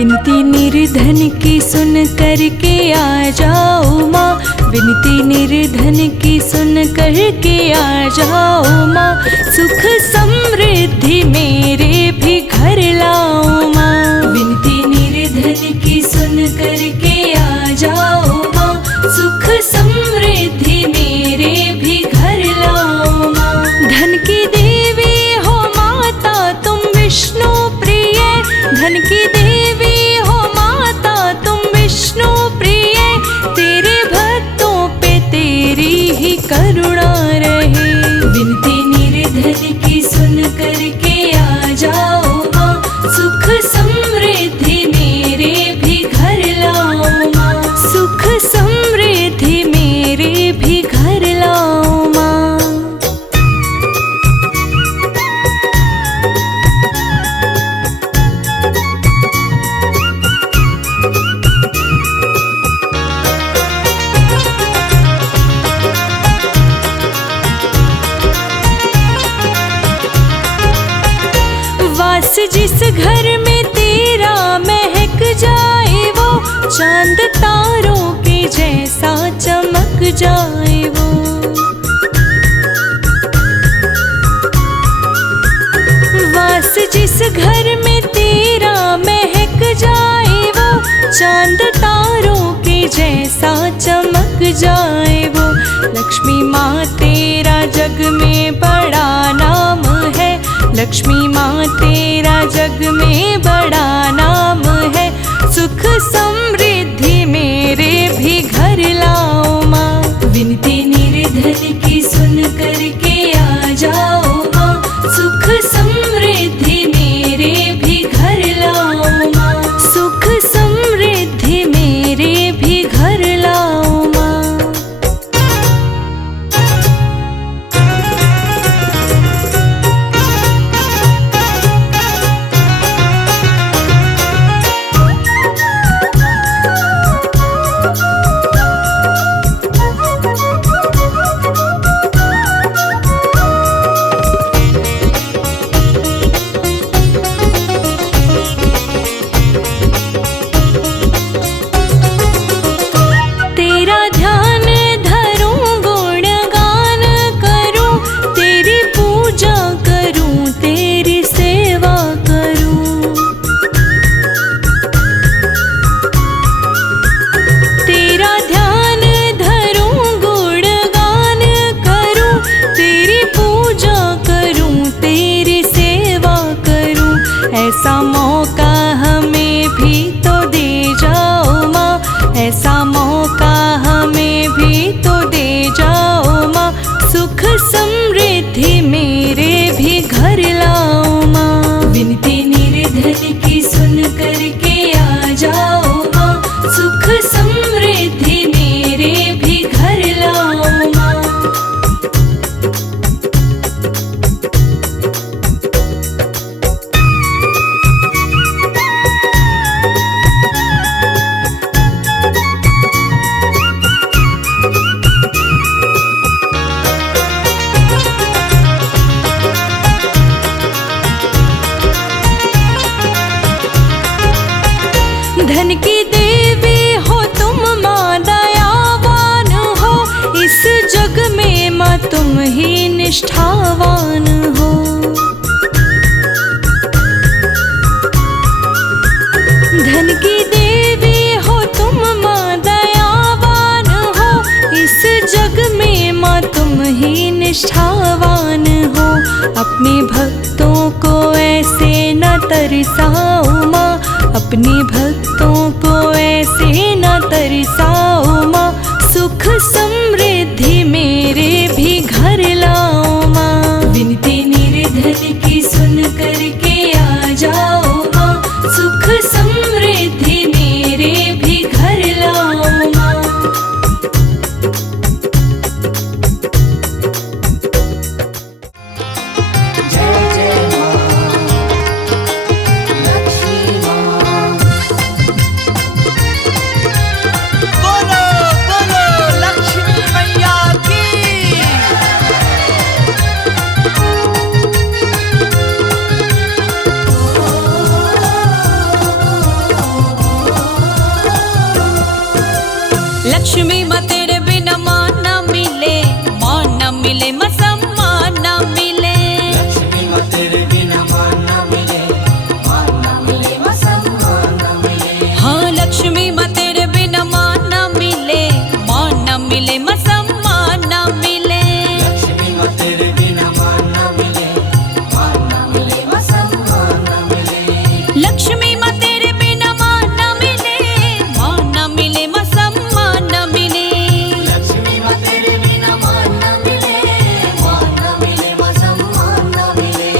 विनती निर्धन की सुन करके आ जाओ माँ, विनती निर्धन की सुन करके आ जाओ माँ, सुख समृद्धि मेरे भी घर लाओ माँ। विनती निर्धन की सुन करके आ जाओ माँ, सुख समृद्धि मेरे भी घर लाओ माँ। धन की देवी हो माता तुम विष्णु प्रिय, धन की देवी हो माता तुम विष्णु प्रिय, तेरे भक्तों पे तेरी ही करुणा रहे। विनती निर्धन की सुन करके आ जाओ माँ, सुख समृद्धि मेरे भी घर लाओ माँ, सुख समृद्धि मेरे भी घर लाओ माँ। वास जिस घर में तेरा महक जाए वो, चांद तारों के जैसा चमक जाए वो। वास जिस घर में तेरा महक जाए वो, चांद तारों के जैसा चमक जाए वो। लक्ष्मी माँ तेरा जग में बड़ा नाम है, लक्ष्मी माँ तेरा जग में बड़ा नाम है, सुख समृद्धि मेरे भी घर लाओ माँ। विनती निर्धन की सुन करके आ जाओ माँ, सुख समृद्धि मेरे भी घर लाओ माँ, सुख समृद्धि मेरे भी घर लाओ माँ। ऐसा मौका हमें भी तो दे जाओ माँ, ऐसा मौका हमें भी तो दे जाओ माँ, सुख समृद्धि मेरे भी घर लाओ माँ। विनती निर्धन की सुन करके आ जाओ माँ, सुख समृद्धि मेरे भी घर लाओ माँ। धन की देवी हो तुम माँ दयावान हो, इस जग में माँ तुम ही निष्ठावान हो। धन की देवी हो तुम माँ दयावान हो, इस जग में माँ तुम ही निष्ठावान हो। अपने भक्तों को ऐसे न तरसाओ माँ, अपने भक्तों को ऐसे न तरसाओ माँ, सुख समृद्धि मेरे भी घर लाओ माँ। विनती निर्धन की सुन करके आ जाओ माँ, सुख समृद्धि मेरे भी घर लाओ माँ। जय जय माँ लक्ष्मी माँ। लक्ष्मी माँ तेरे बिना माँ न मिले, माँ न मिले माँ सम्मान न मिले। लक्ष्मी माँ तेरे बिना माँ न मिले, माँ न मिले माँ सम्मान न मिले। हाँ लक्ष्मी माँ तेरे बिना माँ न मिले, माँ न मिले माँ सम्मान न मिले। लक्ष्मी माँ तेरे बिना माँ न मिले, माँ न मिले माँ सम्मान न मिले। लक्ष्मी माँ तेरे बिना माँ न मिले, माँ न मिले माँ सम्मान न मिले। लक्ष्मी माँ तेरे बिना माँ न मिले, माँ न मिले माँ सम्मान न मिले।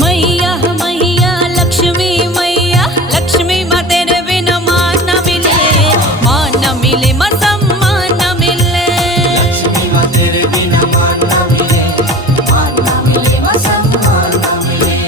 मैया मैया लक्ष्मी मैया, लक्ष्मी माँ तेरे बिना माँ न मिले, माँ न मिले माँ सम्मान न मिले। लक्ष्मी माँ तेरे बिना माँ न मिले, माँ न मिले माँ सम्मान न मिले।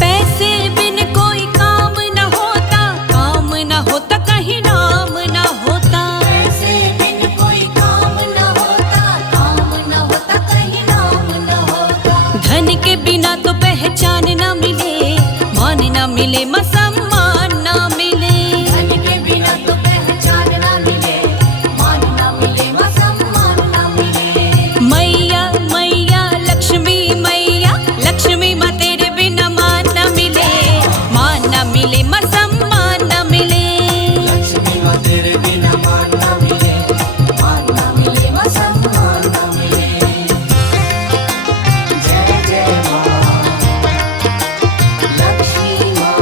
पैसे बिन कोई काम न होता, काम न होता कहीं नाम न होता। पैसे बिन कोई काम न होता, काम न होता कहीं नाम न होता। धन के बिना तो पहचान न मिले, मान न मिले माँ सम्मान न मिले। धन के बिना तो पहचान न मिले, मान न मिले माँ सम्मान न मिले। मैया मैया लक्ष्मी मैया, लक्ष्मी माँ तेरे बिना मान न मिले, मान न मिले माँ सम्मान न मिले। लक्ष्मी माँ तेरे बिना मान न मिले, मान न मिले माँ सम्मान न मिले। जय जय माँ लक्ष्मी माँ,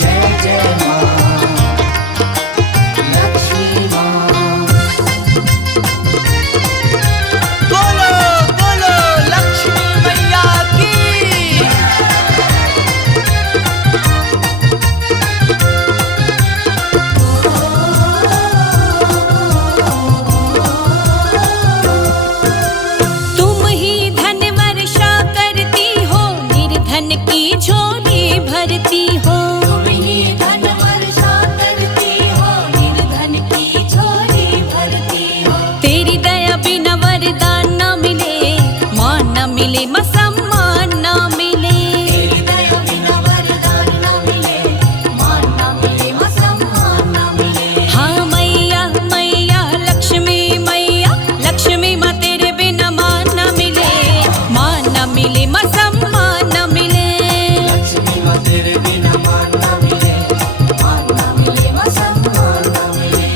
जय जय माँ लक्ष्मी माँ। बोलो बोलो लक्ष्मी मैया की। तुम ही धन वर्षा करती हो, निर्धन की झोली भरती हो। तुम ही धन वर्षा करती हो, निर्धन की झोली भरती हो। तेरी दया बिना वरदान न मिले, मान न मिले माँ सम्मान न मिले। तेरी दया बिना वरदान न मिले, मान न मिले माँ सम्मान न मिले। हाँ मैया मैया लक्ष्मी मैया, लक्ष्मी माँ तेरे बिना मान न मिले, मान न मिले माँ सम्मान न मिले। लक्ष्मी माँ तेरे बिना मान न मिले, मान न मिले माँ सम्मान न मिले।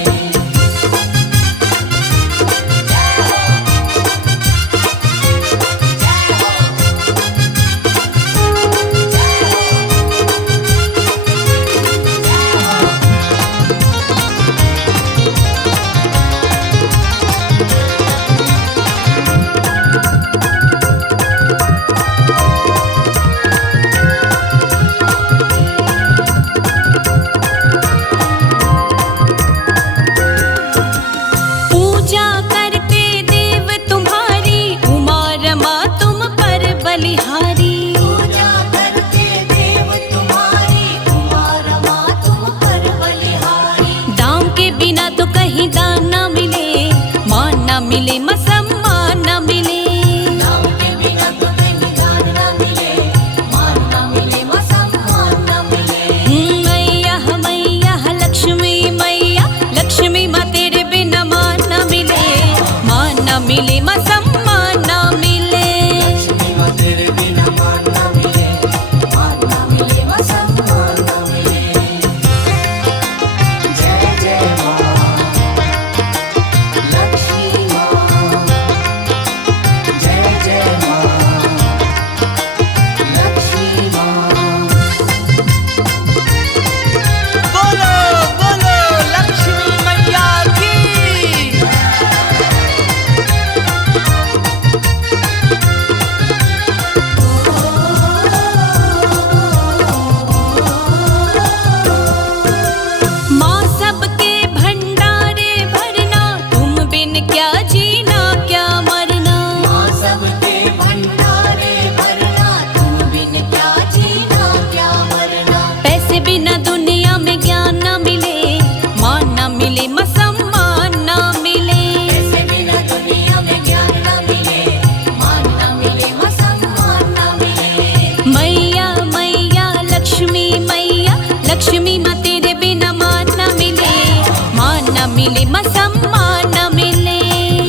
मिले माँ सम्मान न मिले।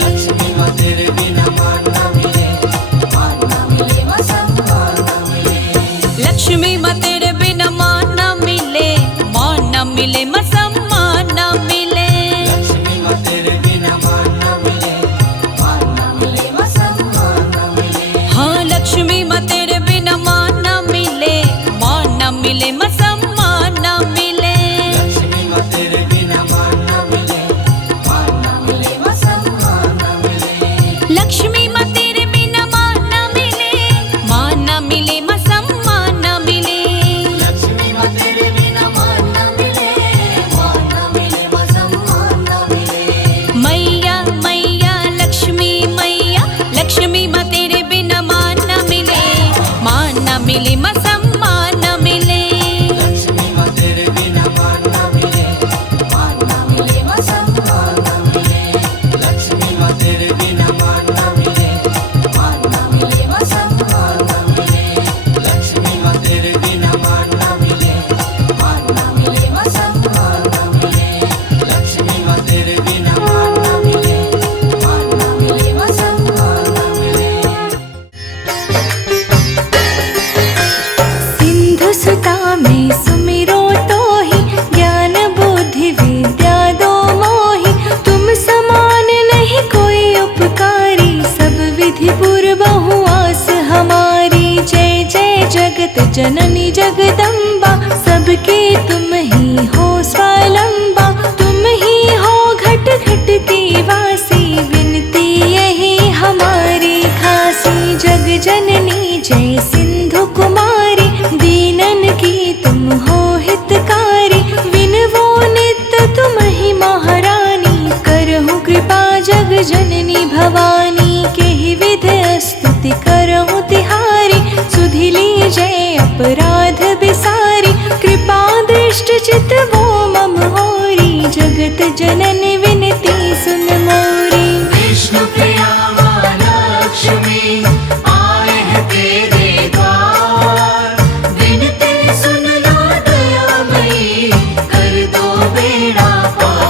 लक्ष्मी माँ तेरे बिना मान न मिले, मान न मिले माँ सम्मान न मिले। लक्ष्मी माँ तेरे बिना मान न मिले, मान न मिले माँ सम्मान न मिले। लक्ष्मी माँ तेरे बिना मान न मिले, मान न मिले माँ सम्मान न मिले। हाँ लक्ष्मी माँ तेरे बिना मान न मिले, मान न मिले माँ सम्मान न मिले। लक्ष्मी माँ तेरे बिना मान न मिले, मान न मिले माँ सम्मान न मिले। लक्ष्मी माँ तेरे बिना मान न मिले, मान न मिले माँ सम्मान न मिले। लक्ष्मी माँ तेरे बिना मान न मिले, मान न मिले माँ सम्मान न मिले। मैया मैया लक्ष्मी मैया, लक्ष्मी माँ तेरे बिना मान न मिले, मान न मिले माँ सम्मान न मिले। लक्ष्मी माँ तेरे बिना मान न मिले, मान न मिले माँ सम्मान न मिले। लक्ष्मी माँ तेरे बिना मान न मिले, मान न मिले माँ सम्मान न मिले। लक्ष्मी माँ तेरे बिना मान न मिले, मान न मिले माँ सम्मान न मिले। लक्ष्मी माँ तेरे बिना मान न मिले, मान न मिले माँ सम्मान न मिले। सिंधु सुता में सुमिरो तो ही, ज्ञान बुद्धि विद्या दो मोहि। तुम समान नहीं कोई उपकारी, सब विधि पूर्वहु आस हमारी। जय जय जगत जननी जगदम्बा, सबके तुम ही हो स्वावलंबा। तुम ही हो घट घट की वासी, विनती यही हमारी खासी। जग जननी जय सिंधु कुमारी, दीनन की तुम हो हितकारी। विनवो नित्य तुम ही महारानी, करहु कृपा जग जननी भवानी। के ही विध स्तुति करहु तिहारी, सुधि लीजय अपराध बिसारी। कृपा दृष्ट चित वो मम होरी, जगत जनन विनती सुन मोरी। विष्णु प्रिया माँ लक्ष्मी आए हैं तेरे द्वार, विनती सुन लो दयामयी, कर दो बेड़ा पार।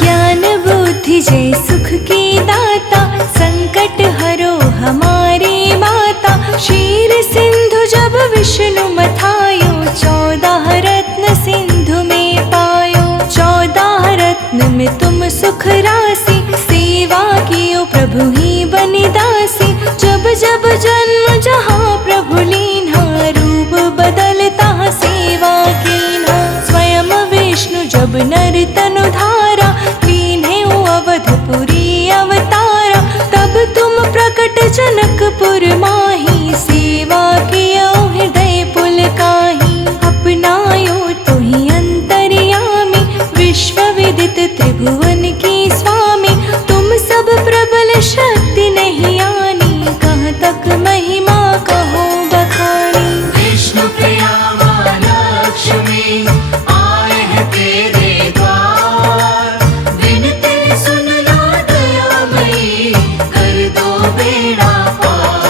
ज्ञान बुद्धि जय सुख की दाता, संकट हरो हमारी माता। क्षीर सिंधु जब विष्णु मथायो, 14 रत्न सिंधु में पायो। 14 रत्न में तुम सुख राशि, सेवा कियो प्रभु ही बनिदासी। जब जब जन्म जहाँ प्रभु लीन्हा, रूप बदलता सेवा कीन्हा। स्वयं विष्णु जब नर तनु धारा, लीन्हे अवधपुरी अवतारा। तब तुम प्रकट जनकपुर माही, सेवा कियो हृदय पुलकाही। अपनायो तुहि अंतर्यामी, विश्व विदित त्रिभुवन की स्वामी। तुम सब प्रबल शक्ति नहीं आनी, कहाँ तक महिमा कहो बखानी। विष्णु प्रिया माँ लक्ष्मी आए हैं तेरे द्वार, विनती सुन लो दयामयी, कर दो बेड़ा पार।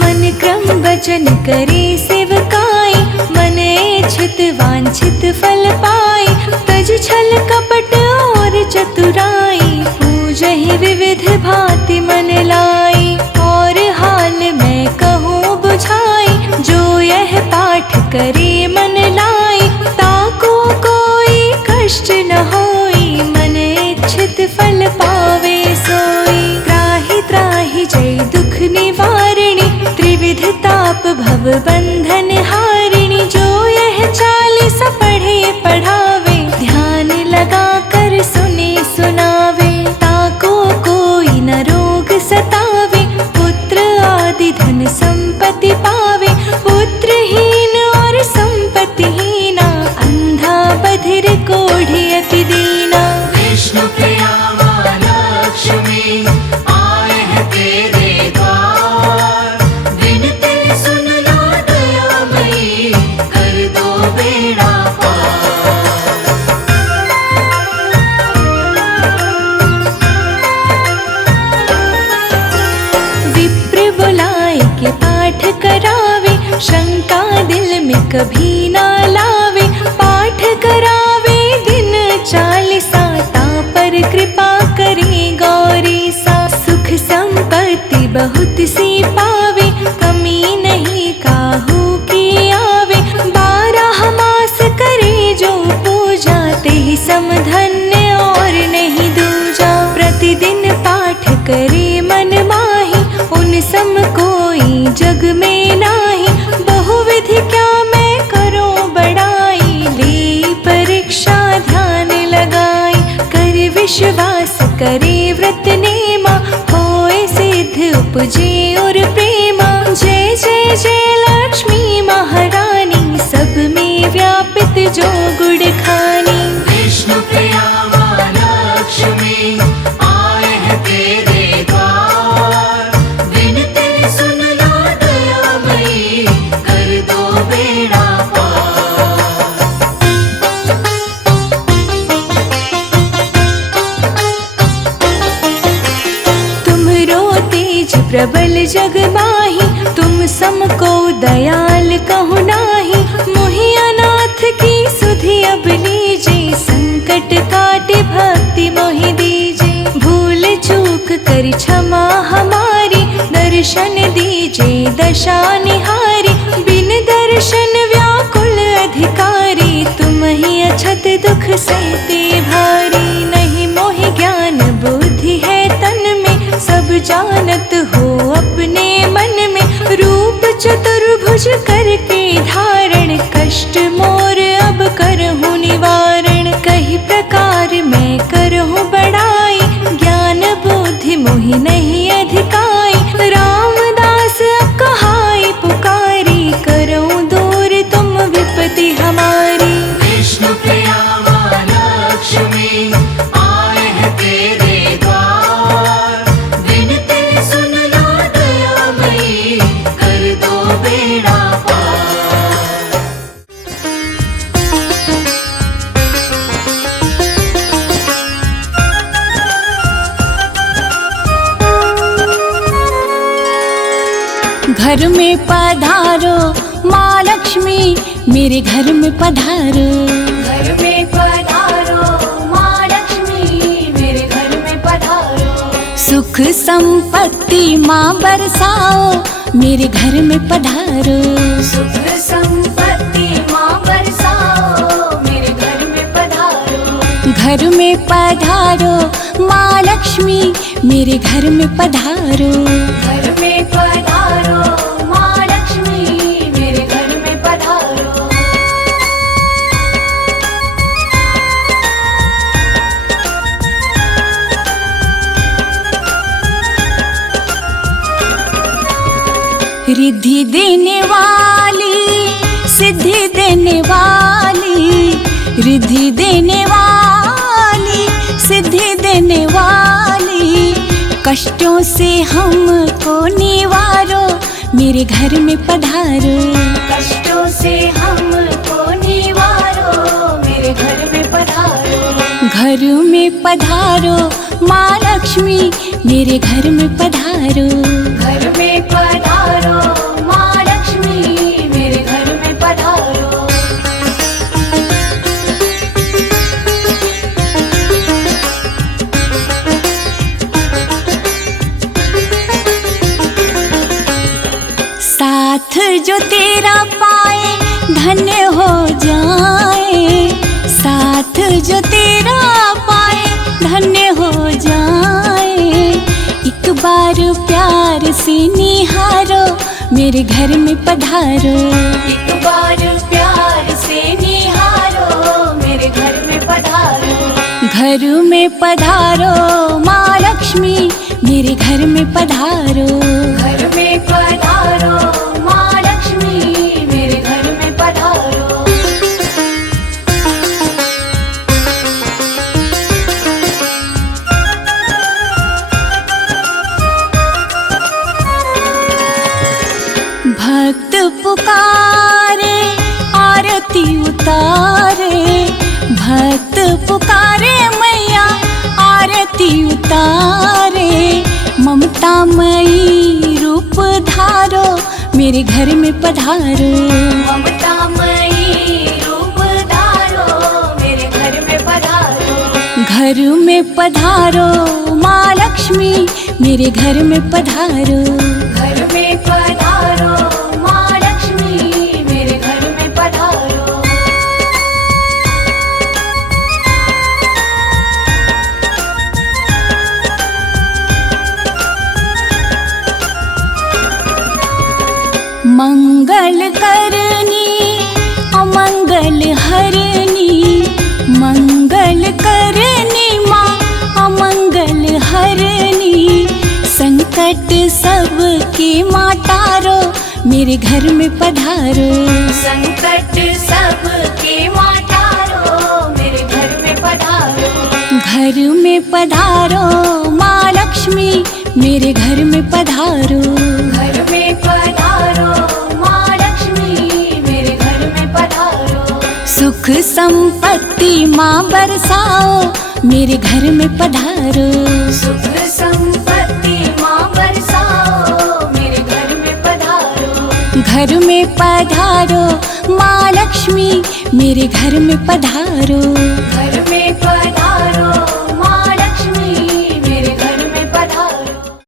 मन क्रम वचन करे सेवकाई, मन इच्छित वांछित फल पाई। तज छल कपट और चतुराई, पूजहि विविध भांति मन लाई। और हाल मैं कहूँ बुझाई, जो यह पाठ करे मन लाई। ताको कोई कष्ट न होई, मन इच्छित फल पावे सोई। त्राहि त्राहि जय दुख निवारिणी, त्रिविध ताप भव बंधन हारिणी। जो यह 40 पढ़े पढ़ावे, ध्यान लगा कर सुने सुनावे। ताको कोई न रोग सतावे, पुत्र आदि धन संपत्ति पावे। पुत्रहीन और संपत्तिहीना, अंधा बधिर कोढ़ी अति दीना। विष्णु प्रिया माँ लक्ष्मी आए हैं तेरे द्वार, विनती सुन लो दयामयी, कभी ना लावे, पाठ करावे दिन 40 पर कृपा करे गौरी सा। सुख संपत्ति बहुत सी पावे, कमी नहीं काहू की आवे। 12 मास करे जो पूजा, ते ही समधन्य और नहीं दूजा। प्रतिदिन पाठ करे मन माही, उन सम कोई जग में नाही। बहुविधि क्या मैं करूं बड़ाई, ले परीक्षा ध्यान लगाई। कर विश्वास करे व्रत नेमा, होए सिद्ध उपजे और प्रेमा। जय जय जय लक्ष्मी महारानी, सब में व्यापित जो गुण खानी। विष्णु प्रिया माँ लक्ष्मी आए हैं तेरे द्वार। विनती सुन लो दयामयी, कर दो बेड़ा पार। तुमरो तेज प्रबल जग माही, तुम सम को दयाल कहु नाही। मोहि अनाथ की सुधि अब लीजे, संकट काटे भक्ति मोहि दीजे। भूल चूक कर क्षमा हमारी, दर्शन दीजे दशा निहारी। बिन दर्शन व्याकुल अधिकारी, तुम ही अछत दुख सहते भारी। नहीं मोहि ज्ञान बुद्धि है तन में, सब जानत हो अपने मन में। रूप चतुर्भुज करके धारण, कष्ट मोर अब करहूँ निवारण। कही प्रकार मैं करहूँ बड़ाई, ज्ञान बुद्धि मोहि नहीं अधिकाई। रामदास अब कहाई पुकारी, करऊँ दूर तुम विपत्ति हमारी। विष्णु प्रिया माँ लक्ष्मी आए हैं तेरे द्वार। विनती सुन लो दयामयी, कर दो बेड़ा पार। घर में पधारो माँ लक्ष्मी, मेरे घर में पधारो। घर में पधारो माँ लक्ष्मी, मेरे घर में पधारो। सुख संपत्ति माँ बरसाओ, मेरे घर में पधारो। सुख संपत्ति माँ बरसाओ, मेरे घर में पधारो। घर में पधारो माँ लक्ष्मी, मेरे घर में पधारो। घर में पधारो माँ लक्ष्मी, मेरे घर में पधारो। रिद्धि देने वाली, सिद्धि देने वाली। रिद्धि देने वाली, सिद्धि देने वाली। कष्टों से हमको निवारो, मेरे घर में पधारो। कष्टों से हमको निवारो, मेरे घर में पधारो। घर में पधारो माँ लक्ष्मी, मेरे घर में पधारो। घर में पधारो माँ लक्ष्मी, मेरे घर में पधारो। साथ जो तेरा पाए धन्य हो जाए। साथ जो तेरा पाए धन्य हो जाए। एक बार प्यार से निहारो, मेरे घर में पधारो। एक बार प्यार से निहारो, मेरे घर में पधारो। घर में पधारो माँ लक्ष्मी, मेरे घर में पधारो। घर में पधारो माँ लक्ष्मी, मेरे घर में पधारो। भक्त पुकारे आरती उतारे। भक्त पुकारे मैया आरती उतारे। ममतामयी रूप धारो, मेरे घर में पधारो। ममतामयी घर में पधारो माँ लक्ष्मी, मेरे घर में पधारो। घर में पधारो माँ लक्ष्मी, मेरे घर में पधारो। मंगल करनी अमंगल हरनी, मंगल करनी माँ अमंगल हरनी। संकट सबके माँ तारो, मेरे घर में पधारो। संकट सबके माँ तारो, मेरे घर में पधारो। घर में पधारो माँ लक्ष्मी, मेरे घर में पधारो। घर में पधारो माँ लक्ष्मी, मेरे घर में पधारो। सुख संपत्ति माँ बरसाओ, मेरे घर में पधारो। सुख संपत्ति माँ बरसाओ, मेरे घर में पधारो। घर में पधारो माँ लक्ष्मी, मेरे घर में पधारो।